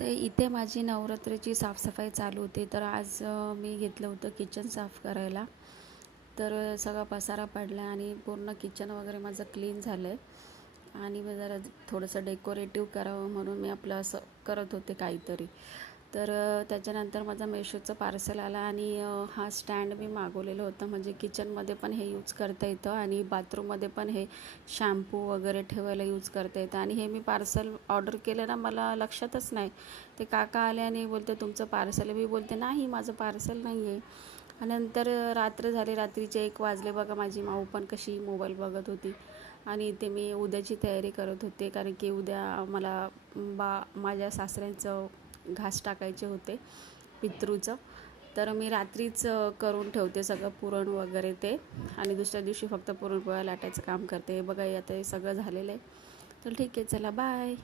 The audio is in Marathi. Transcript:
ते इथे माझी नवरात्रीची साफसफाई चालू होती. तर आज मी घेतलं होतं किचन साफ करायला. तर सगळा पसारा पडला आणि पूर्ण किचन वगैरे माझं क्लीन झालं आहे. आणि मग जरा थोडंसं डेकोरेटिव्ह करावं म्हणून मी आपलं असं करत होते काहीतरी. तर त्याच्यानंतर माझं मेशोचं पार्सल आलं आणि हा स्टँड मी मागवलेलं होतं. म्हणजे किचनमध्ये पण हे यूज करता येतं आणि बाथरूममध्ये पण हे शॅम्पू वगैरे ठेवायला यूज करता येतं. आणि हे मी पार्सल ऑर्डर केलं ना, मला लक्षातच नाही. ते काका आले आणि बोलते तुमचं पार्सल आहे. मी बोलते नाही, माझं पार्सल नाही आहे. आणि नंतर रात्र झाली, रात्रीचे 1 वाजले बघा. माझी माऊ पण कशी मोबाईल बघत होती आणि इथे मी उद्याची तयारी करत होते. कारण की उद्या मला माझ्या सासऱ्यांचं घास टाकायचे होते पितृचं. तर मी रात्रीच करून ठेवते सगळं पुरण वगैरे ते, आणि दुसऱ्या दिवशी फक्त पुरणपोळ्या लाटायचं काम करते. बघा आता हे सगळं झालेलं आहे. तर ठीक आहे, चला बाय.